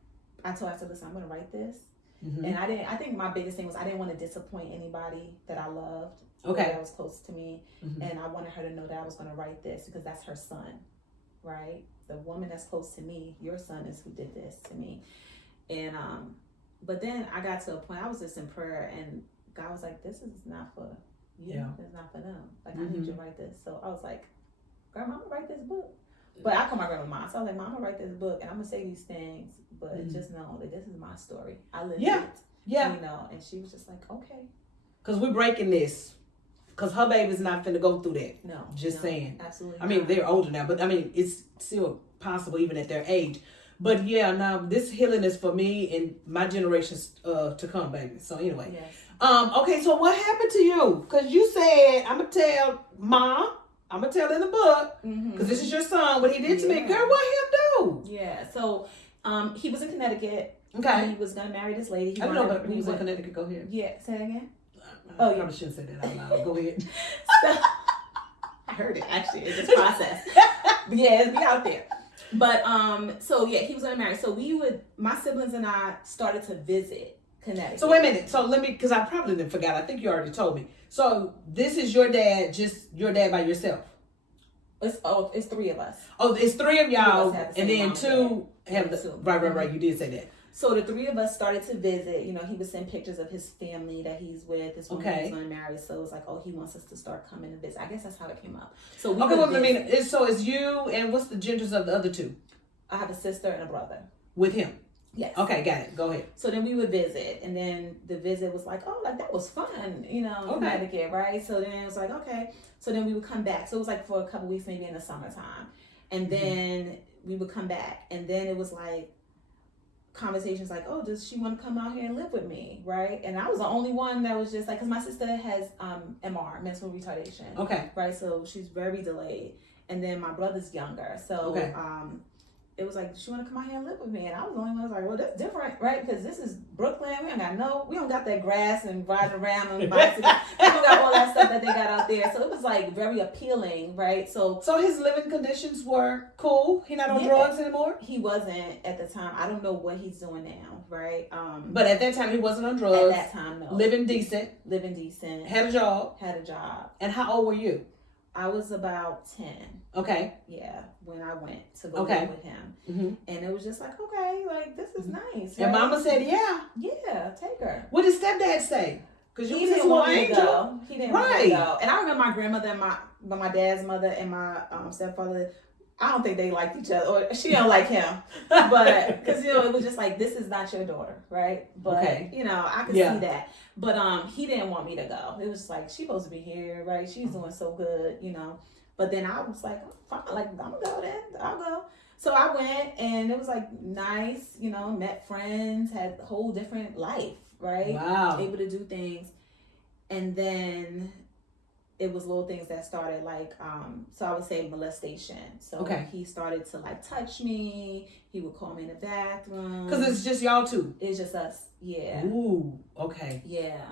I said, listen, I'm gonna write this, and I think my biggest thing was I didn't want to disappoint anybody that I loved, that was close to me, and I wanted her to know that I was gonna write this because that's her son, right? The woman that's close to me, your son is who did this to me, and but then I got to a point, I was just in prayer, and God was like, this is not for you. Yeah. It's not for them. Like, I need you to write this. So I was like, Grandma, I'm going to write this book. But I call my grandma Mom. So I was like, Mom, I'm going to write this book, and I'm going to say these things, but just know that this is my story. I lived it. Yeah. And she was just like, okay. Because we're breaking this. Because her baby's not finna go through that. No. Just saying. Absolutely I mean, they're older now, but I mean, it's still possible even at their age. But yeah, now this healing is for me and my generations to come, baby. So anyway. Yes. Okay, so what happened to you? Because you said, I'm going to tell Mom, I'm going to tell in the book, because this is your son, what he did to me. Girl, what him do? Yeah, so he was in Connecticut. Okay. He was going to marry this lady. I don't know, but he was in Connecticut. Go ahead. Yeah, say that again. I probably shouldn't say that out loud. Go ahead. I heard it, actually. It's just process. But yeah, it'll be out there. But, so yeah, he was going to marry. So my siblings and I started to visit Connecticut. So wait a minute. So let me, because I probably didn't forget. I think you already told me. So this is your dad, just your dad by yourself? It's three of us. Oh, it's three of y'all, and then two have the, right. You did say that. So the three of us started to visit. He would send pictures of his family that he's with. This woman he's going to marry. So it was like, oh, he wants us to start coming to visit. I guess that's how it came up. So so it's you, and what's the genders of the other two? I have a sister and a brother. With him? Yes. Okay, got it. Go ahead. So then we would visit, and then the visit was like, oh, like that was fun, Connecticut, right? So then it was like, okay. So then we would come back. So it was like for a couple weeks, maybe in the summertime, and then we would come back, and then it was like conversations like, oh, does she want to come out here and live with me, right? And I was the only one that was just like, because my sister has MR, mental retardation, right? So she's very delayed, and then my brother's younger, so it was like, does she want to come out here and live with me? And I was the only one who was like, well, that's different, right? Because this is Brooklyn. We don't got that grass and riding around on bicycles. We don't got all that stuff that they got out there. So it was like very appealing, right? So his living conditions were cool. He not on drugs anymore? He wasn't at the time. I don't know what he's doing now, right? But at that time, he wasn't on drugs. At that time, no. Living decent. Had a job. And how old were you? I was about 10. Okay. Yeah, when I went to go live with him. And it was just like, okay, like, this is nice. Right? And Mama said, yeah. Yeah, take her. What did stepdad say? Because you was his little angel. He didn't want to go. And I remember my grandmother and my dad's mother and my stepfather, I don't think they liked each other. Or she don't like him. But, because, it was just like, this is not your daughter, right? But, I could see that. But he didn't want me to go. It was like, she's supposed to be here, right? She's doing so good, But then I was like, fine, like, I'm going to go then. I'll go. So I went, and it was like nice, met friends, had a whole different life, right? Wow. Able to do things. And then it was little things that started like, so I would say molestation. So he started to like touch me. He would call me in the bathroom. Because it's just y'all two? It's just us. Yeah. Ooh, okay. Yeah.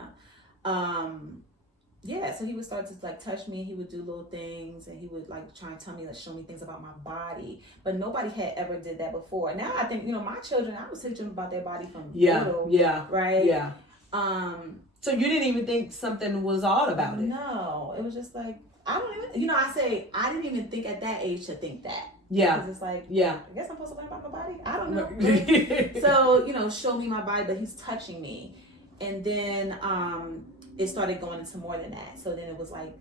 Yeah, so he would start to like touch me. He would do little things, and he would like try and tell me, like, show me things about my body. But nobody had ever did that before. Now I think, my children, I was teaching them about their body from little, right? Yeah. So you didn't even think something was odd about it? No, it was just like, I don't even, I say I didn't even think at that age to think that. Yeah. Because it's like, I guess I'm supposed to learn about my body. I don't know. Right? So, show me my body, but he's touching me, and then it started going into more than that. So then it was like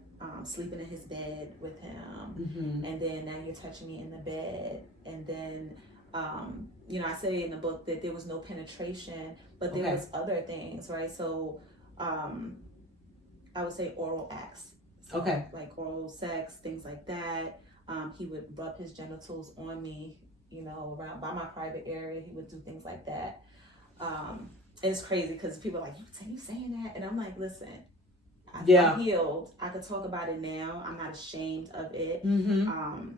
sleeping in his bed with him, and then now you're touching me in the bed, and then I say in the book that there was no penetration, but there was other things, right? So I would say oral acts, so, like oral sex, things like that. He would rub his genitals on me, around by my private area. He would do things like that. It's crazy because people are like, you saying that? And I'm like, listen, I'm healed. I could talk about it now. I'm not ashamed of it. And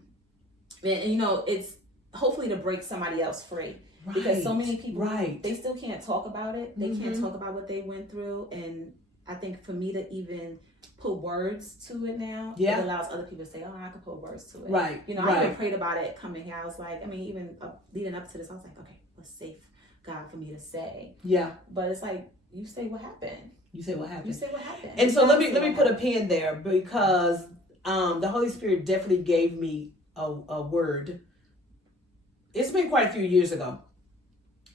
it's hopefully to break somebody else free. Right. Because so many people, they still can't talk about it. They can't talk about what they went through. And I think for me to even put words to it now, it allows other people to say, I can put words to it. Right. I even prayed about it coming here. I was like, even leading up to this, I was like, okay, let's safe God for me to say. Yeah. But it's like, you say what happened. You say what happened. You say what happened. And so let me put a pin there, because the Holy Spirit definitely gave me a word. It's been quite a few years ago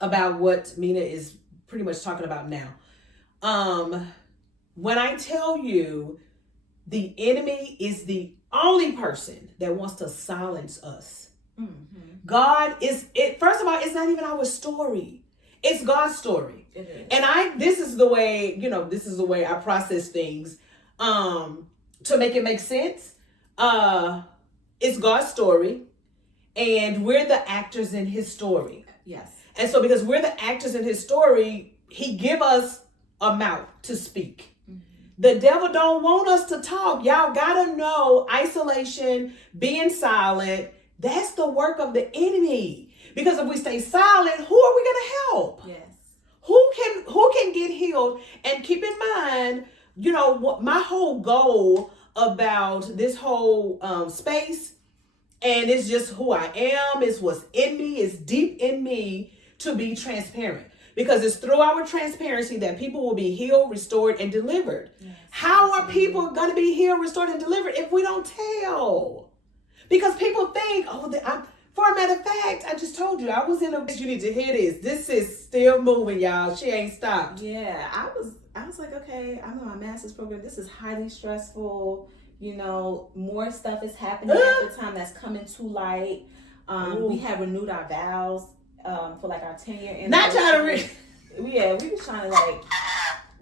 about what Mina is pretty much talking about now. When I tell you the enemy is the only person that wants to silence us. God is it. First of all, it's not even our story. It's God's story. It is. And this is the way I process things to make it make sense. It's God's story, and we're the actors in his story. Yes. And so because we're the actors in his story, he give us a mouth to speak. The devil don't want us to talk. Y'all gotta know, isolation, being silent, that's the work of the enemy. Because if we stay silent, who are we gonna help? Yes. Who can get healed? And keep in mind, what my whole goal about this whole space, and it's just who I am, it's what's in me, it's deep in me to be transparent. Because it's through our transparency that people will be healed, restored, and delivered. Yes. How are people going to be healed, restored, and delivered if we don't tell? Because people think, for a matter of fact, I just told you, I was in you need to hear this. This is still moving, y'all. She ain't stopped. Yeah, I was like, okay, I'm in my master's program. This is highly stressful. More stuff is happening at the time that's coming to light. We have renewed our vows. For like our 10-year anniversary. Not trying to we was trying to like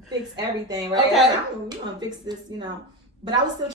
fix everything, right? Okay. We're gonna fix this, but I was still